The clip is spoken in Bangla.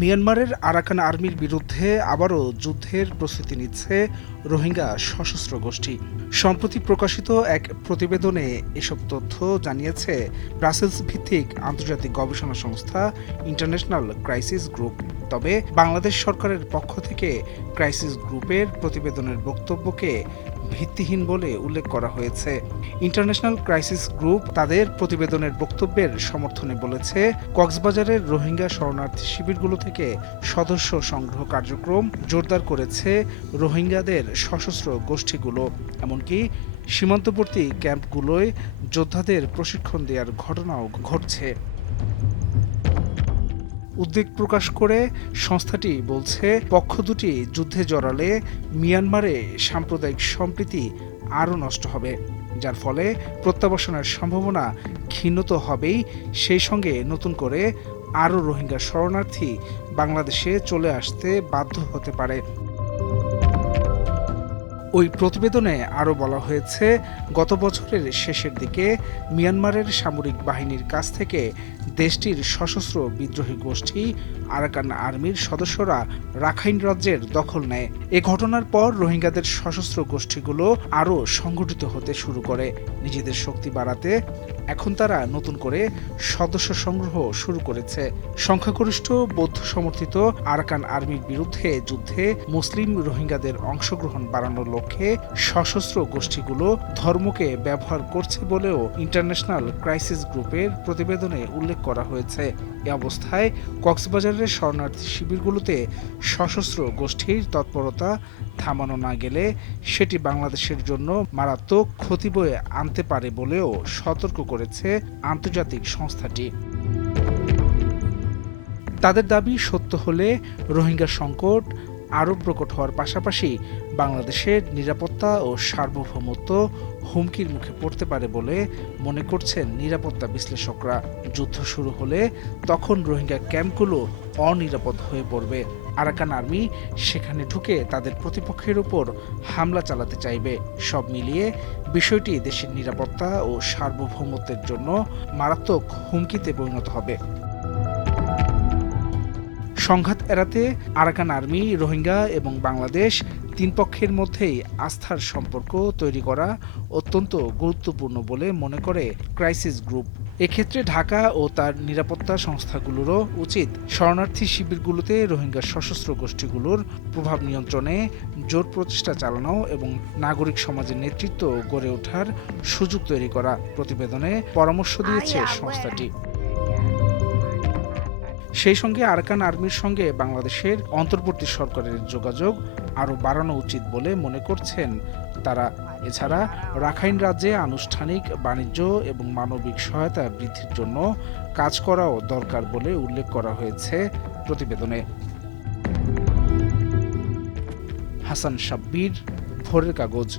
মিয়ানমারের আরাকান আর্মির বিরুদ্ধে আবারও যুদ্ধের প্রস্তুতি নিচ্ছে রোহিঙ্গা সশস্ত্র গোষ্ঠী। সম্প্রতি প্রকাশিত এক প্রতিবেদনে এসব তথ্য জানিয়েছে ব্রাসেলস ভিত্তিক আন্তর্জাতিক গবেষণা সংস্থা ইন্টারন্যাশনাল ক্রাইসিস গ্রুপ। তবে বাংলাদেশ সরকারের পক্ষ থেকে ক্রাইসিস গ্রুপের প্রতিবেদনের বক্তব্যকে ভিত্তিহীন বলে উল্লেখ করা হয়েছে। ইন্টারন্যাশনাল ক্রাইসিস গ্রুপ তাদের প্রতিবেদনের বক্তব্যের সমর্থনে বলেছে, কক্সবাজারের রোহিঙ্গা শরণার্থী শিবিরগুলো থেকে সদস্য সংগ্রহ কার্যক্রম জোরদার করেছে রোহিঙ্গাদের সশস্ত্র গোষ্ঠীগুলো। এমনকি সীমান্তবর্তী ক্যাম্পগুলোয় যোদ্ধাদের প্রশিক্ষণ দেওয়ার ঘটনাও ঘটছে। উদ্বেগ প্রকাশ করে সংস্থাটি বলছে, পক্ষ দুটি যুদ্ধে জড়ালে মিয়ানমারে সাম্প্রদায়িক সম্প্রীতি আরও নষ্ট হবে, যার ফলে প্রত্যাবাসনের সম্ভাবনা ক্ষীণ তো হবেই, সেই সঙ্গে নতুন করে আরও রোহিঙ্গা শরণার্থী বাংলাদেশে চলে আসতে বাধ্য হতে পারে। ওই প্রতিবেদনে আরও বলা হয়েছে, গত বছরের শেষের দিকে মিয়ানমারের সামরিক বাহিনীর কাছ থেকে দেশটির সশস্ত্র বিদ্রোহী গোষ্ঠী আরাকান আর্মির সদস্যরা রাখাইন রাজ্যের দখল নেয়। এ ঘটনার পর রোহিঙ্গাদের সশস্ত্র গোষ্ঠীগুলো আরও সংগঠিত হতে শুরু করে। নিজেদের শক্তি বাড়াতে এখন তারা নতুন করে সদস্য সংগ্রহ শুরু করেছে। সংখ্যাগরিষ্ঠ বৌদ্ধ সমর্থিত আরাকান আর্মির বিরুদ্ধে যুদ্ধে মুসলিম রোহিঙ্গাদের অংশগ্রহণ বাড়ানোর লক্ষ্যে সশস্ত্র গোষ্ঠীগুলো ধর্মকে ব্যবহার করছে বলেও ইন্টারন্যাশনাল ক্রাইসিস গ্রুপের প্রতিবেদনে উল্লেখ করা হয়েছে। এ অবস্থায় কক্সবাজারের শরণার্থী শিবিরগুলোতে সশস্ত্র গোষ্ঠীর তৎপরতা থামানো না গেলে সেটি বাংলাদেশের জন্য মারাত্মক ক্ষতি বয়ে আনতে পারে বলেও সতর্ক করেছে আন্তর্জাতিক সংস্থাটি। তাদের দাবি, সত্য হলে রোহিঙ্গা সংকট আরও প্রকট হওয়ার পাশাপাশি বাংলাদেশের নিরাপত্তা ও সার্বভৌমত্ব হুমকির মুখে পড়তে পারে বলে মনে করছেন নিরাপত্তা বিশ্লেষকরা। যুদ্ধ শুরু হলে তখন রোহিঙ্গা ক্যাম্পগুলো অনিরাপদ হয়ে পড়বে। আরাকান আর্মি সেখানে ঢুকে তাদের প্রতিপক্ষের উপর হামলা চালাতে চাইবে। সব মিলিয়ে বিষয়টি দেশের নিরাপত্তা ও সার্বভৌমত্বের জন্য মারাত্মক হুমকিতে পরিণত হবে। সংঘাত এড়াতে আরাকান আর্মি, রোহিঙ্গা এবং বাংলাদেশ তিন পক্ষের মধ্যেই আস্থার সম্পর্ক তৈরি করা অত্যন্ত গুরুত্বপূর্ণ বলে মনে করে ক্রাইসিস গ্রুপ। এক্ষেত্রে ঢাকা ও তার নিরাপত্তা সংস্থাগুলোরও উচিত শরণার্থী শিবিরগুলোতে রোহিঙ্গা সশস্ত্র গোষ্ঠীগুলোর প্রভাব নিয়ন্ত্রণে জোর প্রচেষ্টা চালানো এবং নাগরিক সমাজের নেতৃত্ব গড়ে ওঠার সুযোগ তৈরি করা, প্রতিবেদনে পরামর্শ দিয়েছে সংস্থাটি। সেই সঙ্গে আরাকান আর্মির সঙ্গে বাংলাদেশের অন্তর্বর্তী সরকারের যোগাযোগ আরও বাড়ানো উচিত বলে মনে করছেন তারা। এছাড়া রাখাইন রাজ্যে আনুষ্ঠানিক বাণিজ্য এবং মানবিক সহায়তা বৃদ্ধির জন্য কাজ করাও দরকার বলে উল্লেখ করা হয়েছে প্রতিবেদনে। হাসান সাব্বির, ভোরের কাগজ।